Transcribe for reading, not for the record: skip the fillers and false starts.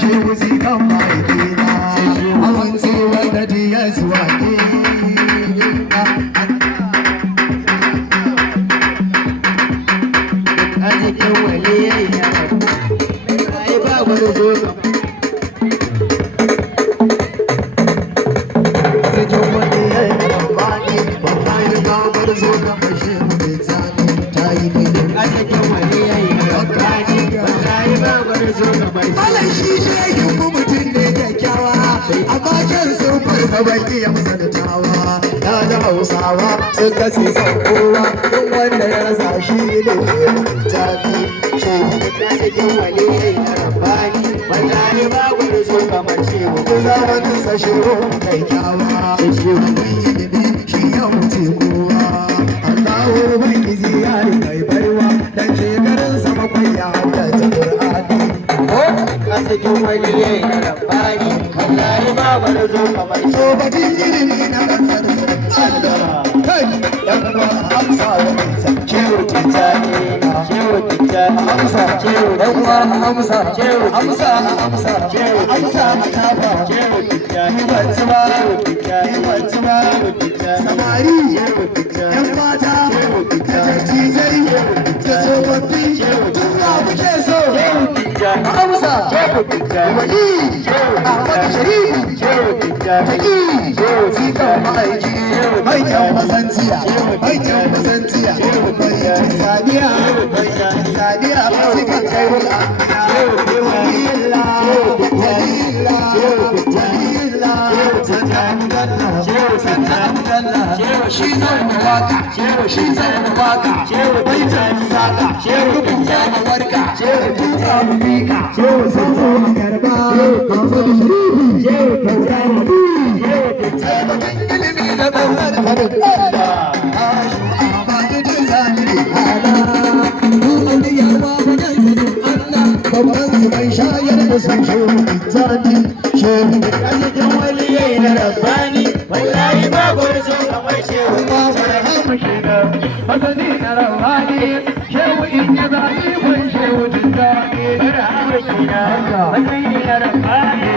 shehu zikan mahaifina hawan tsewa da diyar zuwa ke a cikin wale ya yi yara ai ba wani zo cikin wale ya yi yara ba ne ba ta yi kamar zo ga fashe mai zane ta yi mai a cikin wale ya yi yara ba ne ba ta yi ba wani zo ga fashe malar shi shehin mutum ne kyakkyawa amma kyan sufar sa bai iya misaltawa ya ji hausawa sun kasi son kowa don wanda ya rasa shi ne jabi shehu ta cikin wale ya yi rabani wallahi ba wani so kamar shehu ko zamanin sa shehu kyakkyawa shehu mai ilimi shi ya wuce kowa Allahu ubangiji ya yi mai baiwa dan shekarun sa bakwai ya haddace Qur'ani a cikin wani yayi na rabbani wallahi ba wani zo kamar so bakin ilimi na kansar Allah kai dan ba amsa wani cewa tijani cewa tijani amsa cewa dan ba amsa cewa amsa cewa amsa matafa cewa tijani banci ba tijani banci ba tijani samari cewa tijani yan mata cewa tijani tijai da tsofaffi tun da kuke so amsa wali ahmad sharifu taki zikan ma'aiki manyan masantiya manyan masantiya manyan saniya saniya zikan kairul amina waliyillah waliyillah waliyillah sannan ganna sannan ganna shi zai mawaka shi zai mawaka bai jami saka rubuta mawarka tuka mu mika san zo mu karba ahmad sharifu kyauta mu taimakon ilimi da ɗaukar farin Allah ahmadu da zahiri ala duk yawa wajen sanin Allah babban su mai shayar da san shehu tijjani shehu ƙarfin waliyai na rabbani wallahi ba gwarzo kamar shehu ba barhamu shiga masani na rabbani shehu in ya zaɓi kun shehu tijjani na rabbani masani na rabbani